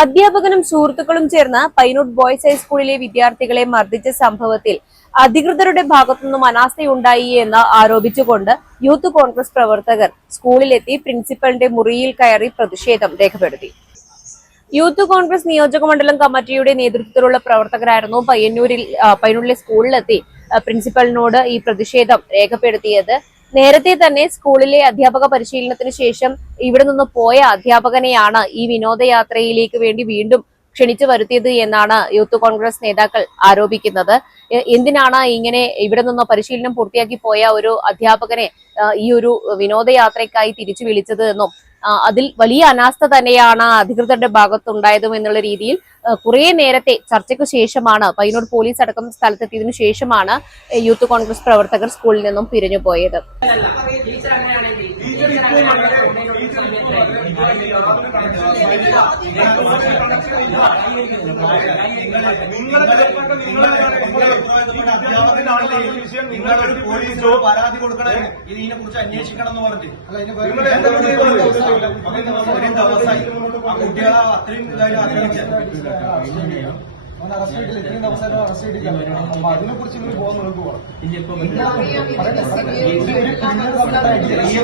അധ്യാപകനും സുഹൃത്തുക്കളും ചേർന്ന് പൈനൂർ ബോയ്സ് ഹൈസ്കൂളിലെ വിദ്യാർത്ഥികളെ മർദ്ദിച്ച സംഭവത്തിൽ അധികൃതരുടെ ഭാഗത്തുനിന്നും അനാസ്ഥയുണ്ടായി എന്ന് ആരോപിച്ചുകൊണ്ട് യൂത്ത് കോൺഗ്രസ് പ്രവർത്തകർ സ്കൂളിലെത്തി പ്രിൻസിപ്പലിന്റെ മുറിയിൽ കയറി പ്രതിഷേധം രേഖപ്പെടുത്തി. യൂത്ത് കോൺഗ്രസ് നിയോജക മണ്ഡലം കമ്മിറ്റിയുടെ നേതൃത്വത്തിലുള്ള പ്രവർത്തകരായിരുന്നു പയ്യന്നൂരിലെ സ്കൂളിലെത്തി പ്രിൻസിപ്പലിനോട് ഈ പ്രതിഷേധം രേഖപ്പെടുത്തിയത്. നേരത്തെ തന്നെ സ്കൂളിലെ അധ്യാപക പരിശീലനത്തിന് ശേഷം ഇവിടെ നിന്ന് പോയ അധ്യാപകനെയാണ് ഈ വിനോദയാത്രയിലേക്ക് വേണ്ടി വീണ്ടും ക്ഷണിച്ചു വരുത്തിയത് എന്നാണ് യൂത്ത് കോൺഗ്രസ് നേതാക്കൾ ആരോപിക്കുന്നത്. എന്തിനാണ് ഇങ്ങനെ ഇവിടെ നിന്ന് പരിശീലനം പൂർത്തിയാക്കി പോയ ഒരു അധ്യാപകനെ ഈ ഒരു വിനോദയാത്രയ്ക്കായി തിരിച്ചു വിളിച്ചത് എന്നും അതിൽ വലിയ അനാസ്ഥ തന്നെയാണ് അധികൃതരുടെ ഭാഗത്തുണ്ടായതും എന്നുള്ള രീതിയിൽ കുറെ നേരത്തെ ചർച്ചയ്ക്ക് ശേഷമാണ് പയ്യന്നൂർ പോലീസ് അടക്കം സ്ഥലത്തെത്തിയതിനു ശേഷമാണ് യൂത്ത് കോൺഗ്രസ് പ്രവർത്തകർ സ്കൂളിൽ നിന്നും പിരിഞ്ഞു പോയത്. പോലീസോ പരാതി കൊടുക്കണേ ഇതിനെ കുറിച്ച് അന്വേഷിക്കണം എന്ന് പറഞ്ഞു. കുട്ടികളെ അത്രയും ഇതായിട്ട് ആക്രമിച്ച അറസ്റ്റ് ചെയ്തില്ല. ഇത്രയും ദിവസം അറസ്റ്റ് ചെയ്തില്ല. അപ്പൊ അതിനെ കുറിച്ച് ഇവര് പോകുന്ന ഈ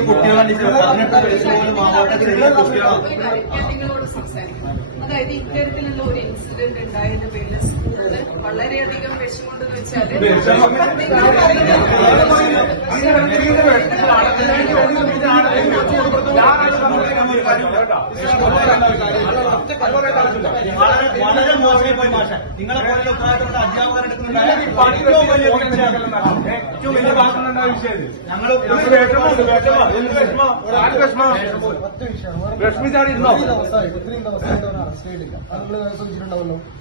കുട്ടികളെ 18 വയസ്സ് പോലും അതായത് ഇത്തരത്തിലുള്ള ഒരു ഇൻസിഡന്റ് ഉണ്ടായതിന്റെ പേരിൽ സ്കൂളില് വളരെയധികം വിഷമമുണ്ടെന്ന് വെച്ചാല് വളരെ മോശമായി പോയി മാഷ. നിങ്ങളെ പോലെ ഉത്തരവാദിത്തപ്പെട്ട അധ്യാപകരെടുക്കുന്ന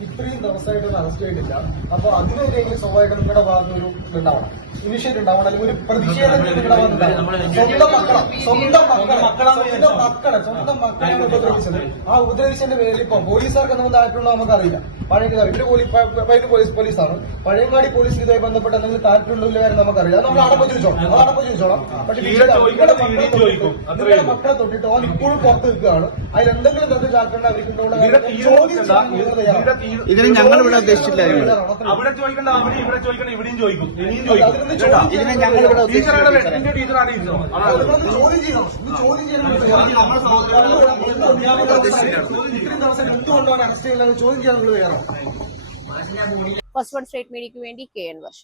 ഇത്രയും ദിവസമായിട്ട് അറസ്റ്റ് ചെയ്തിട്ടില്ല. അപ്പൊ അതിനെതിരെ സ്വാഭാവികം നിങ്ങളുടെ ഭാഗത്ത് ഒരു ഉണ്ടാവണം, ഇനിഷ്യേറ്റീവ് ഉണ്ടാവണം, അല്ലെങ്കിൽ ഒരു പ്രതിഷേധം സ്വന്തം മക്കളാണ് ഉപദ്രവിച്ചത്. ആ ഉപദ്രവിച്ചതിന്റെ പേരിൽ ഇപ്പൊ പോലീസുകാർക്ക് എന്തെങ്കിലും താല്പര്യമുള്ള നമുക്കറിയില്ല. ഇവര് പോലീസാണ്. പഴയങ്ങാടി പോലീസ് ഇതുമായി ബന്ധപ്പെട്ട എന്തെങ്കിലും താല്പര്യമുള്ള കാര്യം നമുക്കറിയില്ല. നമ്മൾ അടപ്പ് ചോദിച്ചോളാം. പക്ഷെ നിങ്ങളുടെ മക്കളെ തൊട്ടിട്ട് ഓൻ ഇപ്പോഴും പുറത്ത് നിൽക്കുകയാണ്. അതിലെന്തെങ്കിലും തരത്തിൽ താല്പര്യം അവർക്കുള്ള ഇതിന് ഞങ്ങൾ ഇവിടെ ഉദ്ദേശിച്ചില്ല. അവിടെ ചോദിക്കണ്ട, അവിടെ ഇവിടെ ചോദിക്കണം, ഇവിടെയും ചോദിക്കും, ഇനിയും ചോദിക്കും. ഇതിനെ ഞങ്ങൾ ഇവിടെ ഫസ്റ്റ് വൺ സ്റ്റേറ്റ് മീഡിയയ്ക്ക് വേണ്ടി KN വർഷ.